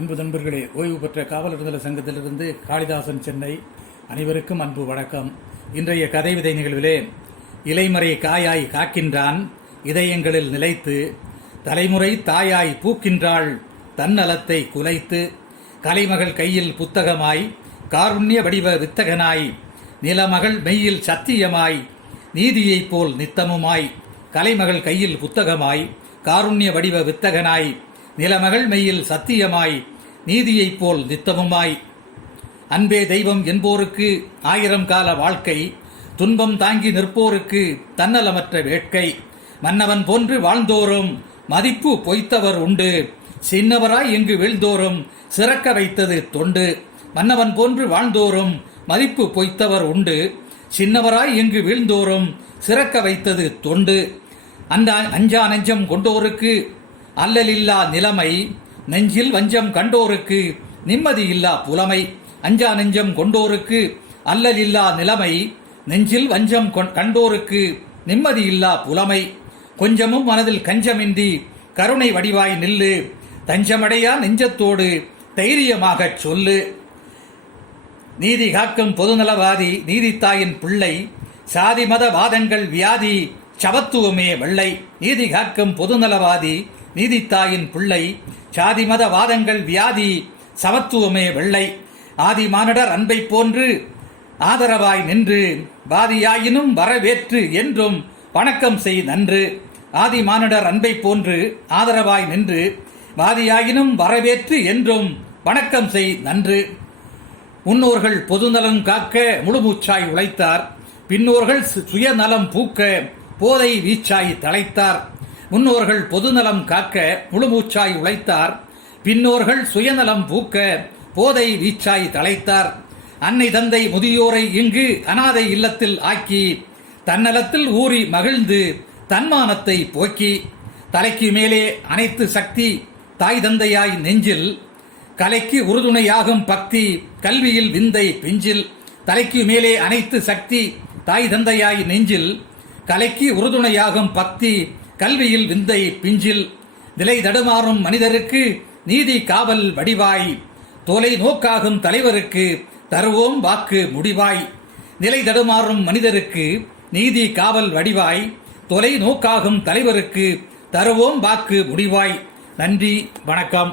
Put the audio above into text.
அன்பு நண்பர்களே ஓய்வு பெற்ற காவலர் நல சங்கத்திலிருந்து காளிதாசன் சென்னை. அனைவருக்கும் அன்பு வணக்கம். இன்றைய கதை விதை நிகழ்விலே இலைமறை காயாய் காக்கின்றான் இதயங்களில் நிலைத்து தலைமுறை தாயாய் பூக்கின்றாள் தன்னலத்தை குலைத்து கலைமகள் கையில் புத்தகமாய் காருண்ய வடிவ வித்தகனாய் நிலமகள் மெய்யில் சத்தியமாய் நீதியைப் போல் நித்தமுமாய் கலைமகள் கையில் புத்தகமாய் காருண்ய வடிவ வித்தகனாய் நிலமகள் மெய்யில் சத்தியமாய் நீதியைப் போல் நித்தமுமாய். அன்பே தெய்வம் என்போருக்கு ஆயிரம் கால வாழ்க்கை துன்பம் தாங்கி நிற்போருக்கு தன்னலமற்ற வேட்கை. மன்னவன் போன்று வாழ்ந்தோறும் மதிப்பு பொய்த்தவர் உண்டு. சின்னவராய் எங்கு வீழ்ந்தோறும் சிறக்க வைத்தது தொண்டு. மன்னவன் போன்று வாழ்ந்தோறும் மதிப்பு பொய்த்தவர் உண்டு. சின்னவராய் எங்கு வீழ்ந்தோறும் சிறக்க வைத்தது தொண்டு. அந்த அஞ்சா நெஞ்சம் கொண்டோருக்கு அல்லலில்லா நிலைமை நெஞ்சில் வஞ்சம் கண்டோருக்கு நிம்மதியில்லா புலமை அஞ்சா நெஞ்சம் கொண்டோருக்கு அல்லலில்லா நிலைமை நெஞ்சில் வஞ்சம் கொண்- கண்டோருக்கு நிம்மதியில்லா புலமை. கொஞ்சமும் மனதில் கஞ்சமின்றி கருணை வடிவாய் நில்லு தஞ்சமடையா நெஞ்சத்தோடு தைரியமாகச் சொல்லு. நீதி காக்கும் பொதுநலவாதி நீதித்தாயின் பிள்ளை சாதி மத வாதங்கள் வியாதி சவத்துவமே வெள்ளை. நீதி காக்கும் பொதுநலவாதி நீதித்தாயின் பிள்ளை சாதி மத வாதங்கள் வியாதி சமத்துவமே வெள்ளை. ஆதி மானடர் அன்பைப் போன்று ஆதரவாய் நின்று வாதியாயினும் வரவேற்று என்றும் வணக்கம் செய் நன்று. ஆதி மானடர் அன்பைப் போன்று ஆதரவாய் நின்று வாதியாயினும் வரவேற்று என்றும் வணக்கம் செய் நன்று. முன்னோர்கள் பொதுநலம் காக்க முழுமூச்சாய் உழைத்தார். பின்னோர்கள் சு- சுயநலம் பூக்க போதை வீச்சாய் தலைத்தார் முன்னோர்கள் பொதுநலம் காக்க முழுமூச்சாய் உழைத்தார். பின்னோர்கள் சுயநலம் பூக்க போதை வீச்சாய் தழைத்தார். அன்னை தந்தை முதியோரை இங்கு அனாதை இல்லத்தில் ஆக்கி தன்னலத்தில் ஊறி மகிழ்ந்து தன்மானத்தை போக்கி தலைக்கு மேலே அனைத்து சக்தி தாய் தந்தையாய் நெஞ்சில் கலைக்கு உறுதுணையாகும் பக்தி கல்வியில் விந்தை பிஞ்சில் தலைக்கு மேலே அனைத்து சக்தி தாய் தந்தையாய் நெஞ்சில் கலைக்கு உறுதுணையாகும் பக்தி கல்வியில் விந்தை பிஞ்சில் நிலை தடுமாறும் மனிதருக்கு நீதி காவல் வடிவாய். தொலை நோக்காகும் தலைவருக்கு தருவோம் வாக்கு முடிவாய். நிலை தடுமாறும் மனிதருக்கு நீதி காவல் வடிவாய். தொலை நோக்காகும் தலைவருக்கு தருவோம் வாக்கு முடிவாய். நன்றி வணக்கம்.